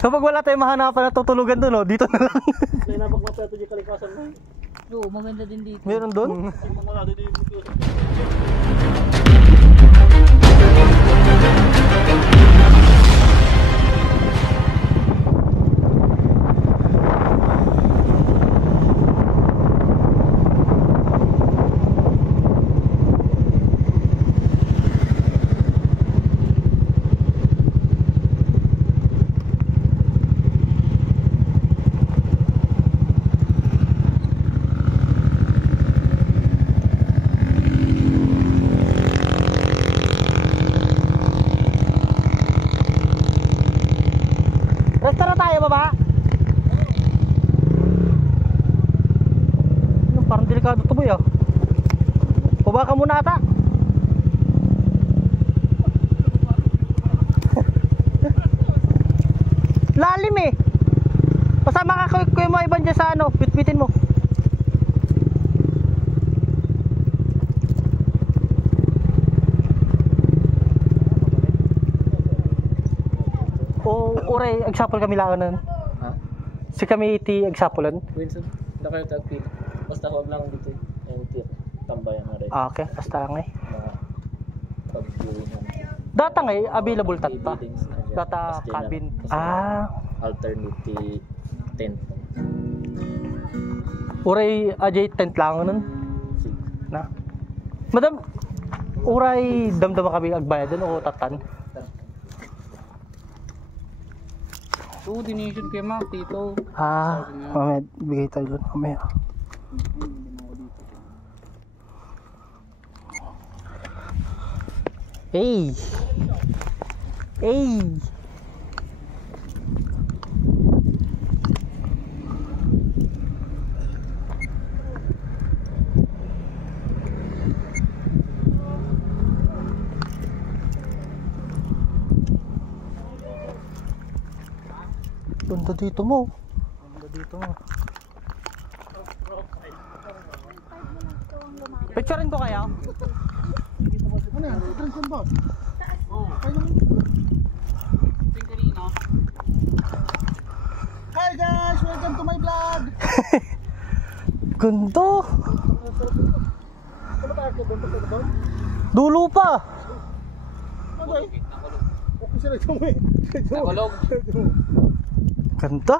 Kapag wala tayong mahanapan na tutulugan doon, oh, dito na lang. May nabagmat natin yung kalikasan mo. Oo, maganda din dito. Meron doon? Wala dito yung Restaurant tayo baba? Parang delikado to boy ah. Baba ka muna ata. Lalim eh. Pasama ka kuya mo iban dyan sa ano, pitpitin mo. O uray example kami lang nun. Ha? Si kami iti example. Wilson, na kayo tagpil. Basta huwag lang dito yung tambayan na rin. Ah, okay, basta nga eh. Mga pag-viewing ng Data nga eh, available tatpa. buildings na dyan. Data Kasi cabin. kasi Ah, alternative tent. uray ajay tent lang nun. Sige. Na. Madam, uray damdama kami agbayad doon o tatan. Oo, dination kay Mac, tito. Ah, mamaya bigay tayo doon. Mamaya. Hey! Hey! Ganda dito mo. Ganda dito mo. Picturein ko kaya? Ano yan? Transyon ba? Oo. Hi guys! Welcome to my vlog! Ganda! Ano ba ako doon? Dulo pa! Okay. Okay sila ito mo eh. Nakulog. Ganda!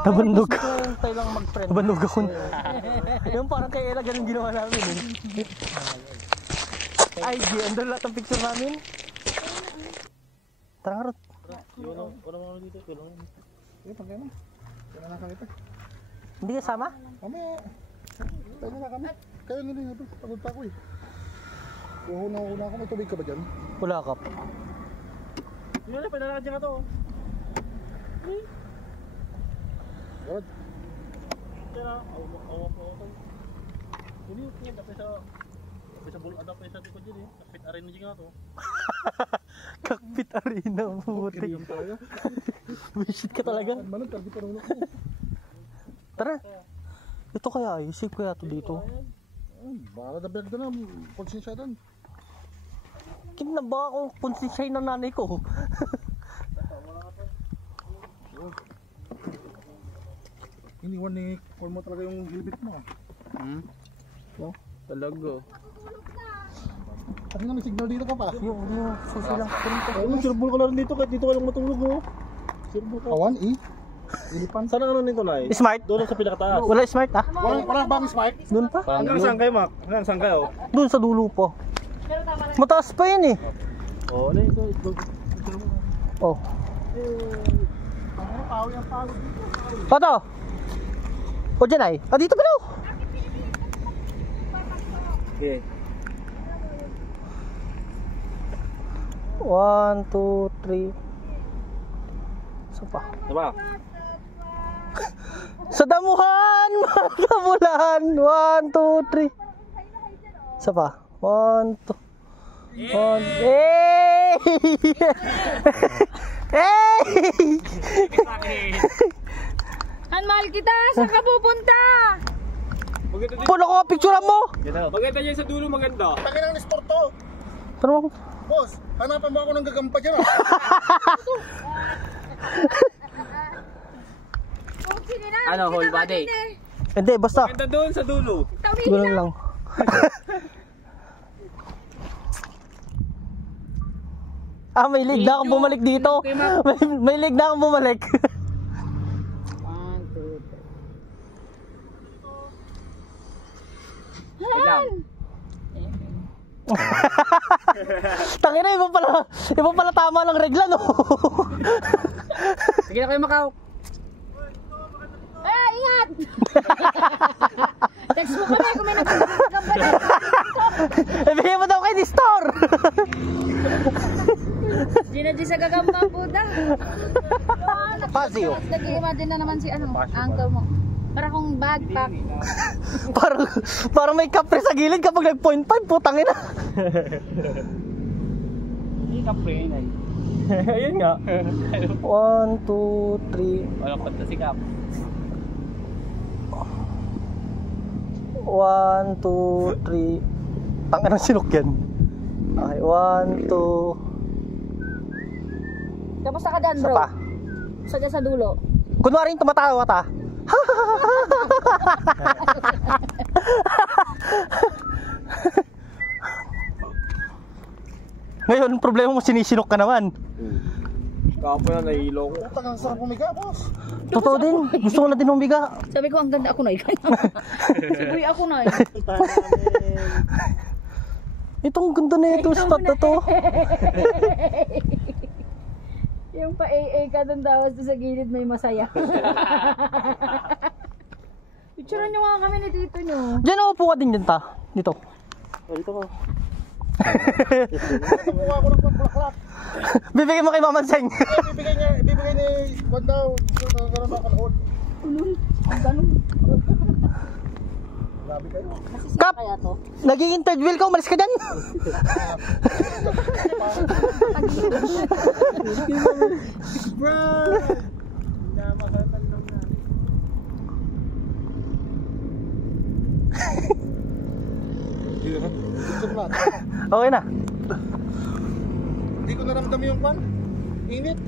Nabandog. Tayo lang mag-friend. Nabandog ako. Yung parang kay Ella ganun ginawa namin eh. Ay, andun lahat ang picture namin. Tara nga Rod. Wala mo dito. Sige, pagkaya na. Kaya na kami pa. Hindi ka sama? Kami. Tayo na kami. Kaya nga rin. Pagod pa ako eh. Una ako. May tubig ka ba dyan? Wala ka. Hindi na, pinalakad dyan ka to. Rod. Kaya, awa po ako. Hindi, tapos sa bulad pa sa tikod dyan eh. Kapit arin mo dyan nga to. Kakpit arena. Buti. Visit ka talaga. Malang, tarbi pa rin ako. Tara. Ito kaya ay. Safe kaya to dito. Ay, baka nabiyag doon na. Konsensya doon. Kinaba ako. Konsensya ng nanay ko. Iniwan ni Cole mo talaga yung helmet mo. Oh, talaga. Kasi na may signal dito ka pa. Yung susi lang. Ayun, sirbol ka na rin dito kahit dito ka lang matulog oh. Sirbol ka. Awan, eh. Ilipan. Saan ang ano nito na eh? Smart? Doon sa pinakataas. Wala smart ah. Wala bang smart? Doon pa? Hanggang saan kayo, Mac? Hanggang saan kayo? Doon sa dulo po. Mataas pa yan eh. Oo, na ito. Oh. Ang pawi ang pagod dito. Pato! O dyan ay. Ah, dito below. Okay. 1, 2, 3. Isa pa. Diba? Sa damuhan! Mga kabulan! 1, 2, 3. Isa pa. 1, 2. 1. Hey! Hey! Saan mahal kita. Saan ka pupunta? Puno ko picture mo. Maganda niya sa dulo, maganda. Takin ang sport to. Pero Boss, hanapan mo ako ng gagampa dyan ah. Ano, whole body? hindi, basta. Maganda doon sa dulo. Ganun lang. May lead na akong bumalik dito. May lead na akong bumalik. 1, 2, 3. Tangina, iba pala tama ng regla, no? Sige na kayo, Macau. Ingat! Text mo kami kung may nagkakambal. Ibigay mo daw kay Distor. Gina sa gagamba po da. Pasio. Nag-imagine na naman si uncle mo. Para kung backpack. Parang may kapre sa gilid kapag nag 0.5, putangin na. Hindi ka pre, ay. Ayun nga. 1, 2, 3. Walang panta si Cap. 1, 2, 3. Tangin ng sinok yan. Okay, 1, 2. Kamusta ka dyan, Isa bro? pa. Sa dulo. Kunwari yung tumatawa ta. Ngayon, problema mo sinisinok ka naman. Kapo na, nahilo ko. Puta kang sarap umiga, boss. Totoo din. Gusto ko na din umiga. Sabi ko, ang ganda ako na ikaw. Sabi ako na Itong ganda na ito, spot na to. Yung pa-AA ka doon daw sa gilid may masaya. Picturean nyo nga kami ni tito nyo. Diyan ako po ka din dyan ta. Dito. Dito ka. Kumuha ako ng bulaklak. Bibigyan mo kay Mama Seng. Bibigay ni Juan daw. Nagkaroon ako kalahon. Ganun. Grabe kayo. Kap! Kaya to? Nagiging third wheel ka, umalis ka dyan. Okay na. Hindi ko naramdam yung pan. Init.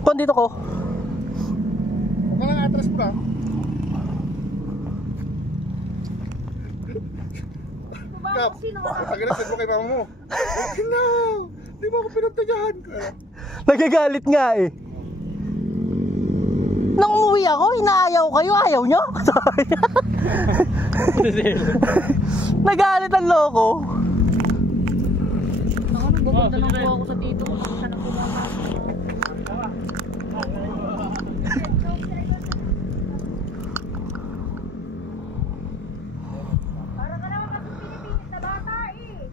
Kung dito ko. Huwag ka nang atras mo na. Kap, tagalasin mo kay mama mo. Okay na. Di mo ako pinagtagyahan. Nagagalit nga eh. Nang umuwi ako, inaayaw kayo, ayaw nyo? Nagalit ang loko. Ano, bubunta lang po ako sa tito ko. Saan ako mama? Para ka naman kasi pinipilit na bata eh.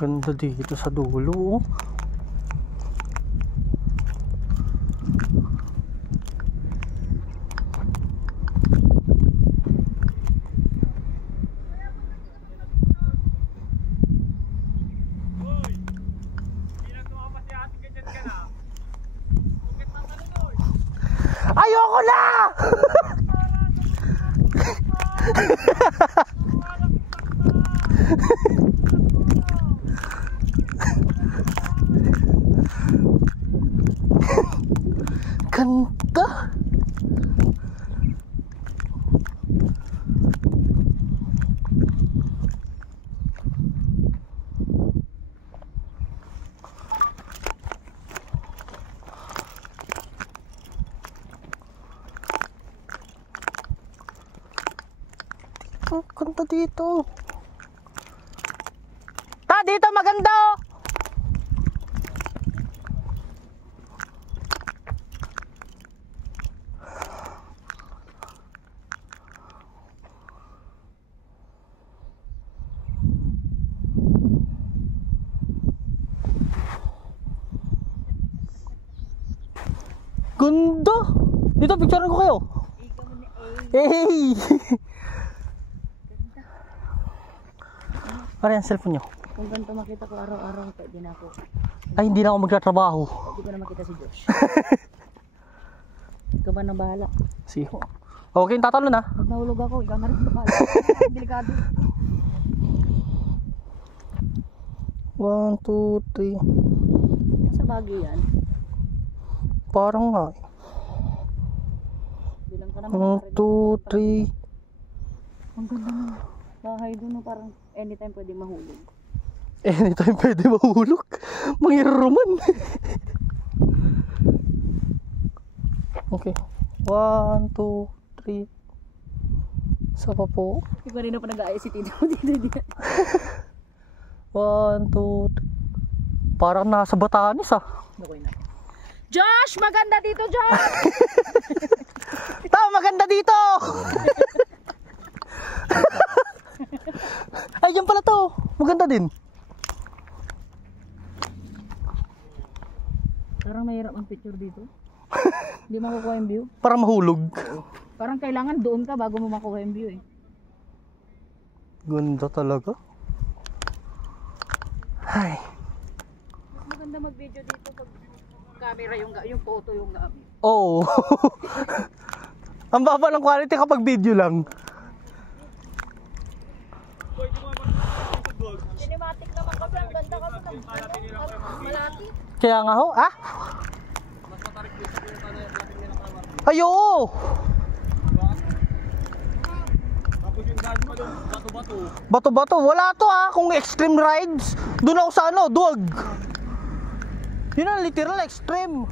Ganda dito sa dulo. Ayoko na! Ganda! Ang ganda dito. Ta, dito maganda oh. Ganda! Dito, picturean ko kayo. Ikaw mo na Hey! Ano yan, cellphone nyo? Kung ganito makita ko araw-araw, pwede na ako. Ay, hindi na ako magtatrabaho. Pwede ko na makita si Josh. Ikaw ba nang bahala? See. Okay, tatalo na. Pag nahulog ako, ikaw na rin bahala. Delikado. 1, 2, 3. Sa bagay yan. Parang nga. Bilang ka naman. 1, 2, 3. Ang ganda na. Bahay doon, no, parang anytime pwede mahulog. Anytime pwede mahulog. Mangiruman. Okay. 1, 2, 3. Isa pa po. Hindi pa rin na pa nag-aayos si Tito dito. 1, 2, 3. Parang nasa Batanes ah. Okay na. Josh! Maganda dito, Josh! Tama, maganda dito! Ay, yan pala to. Maganda din. Parang mahirap ang picture dito. Hindi makukuha yung view. Parang mahulog. Parang kailangan doon ka bago mo makuha yung view eh. Ganda talaga. Ay. Maganda mag-video dito pag camera yung photo yung gamit. Oo. Ang baba ng quality kapag video lang. Cinematic naman kasi ang ganda kasi ng malaki. Kaya nga ho, ah? Ayo! Tapos yung daan pa doon, bato-bato. Bato-bato, wala to ah. Kung extreme rides, doon ako sa ano, duwag. Yun ang literal extreme.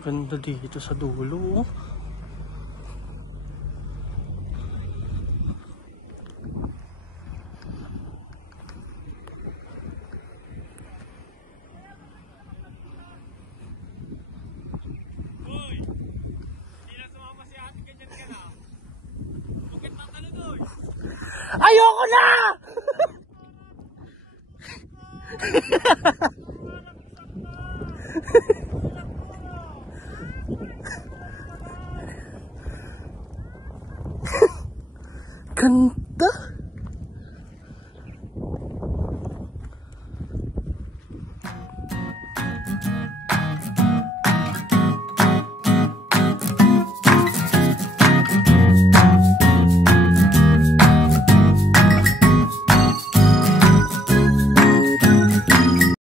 Ganda dito sa dulo. Ayoko na! Ganda!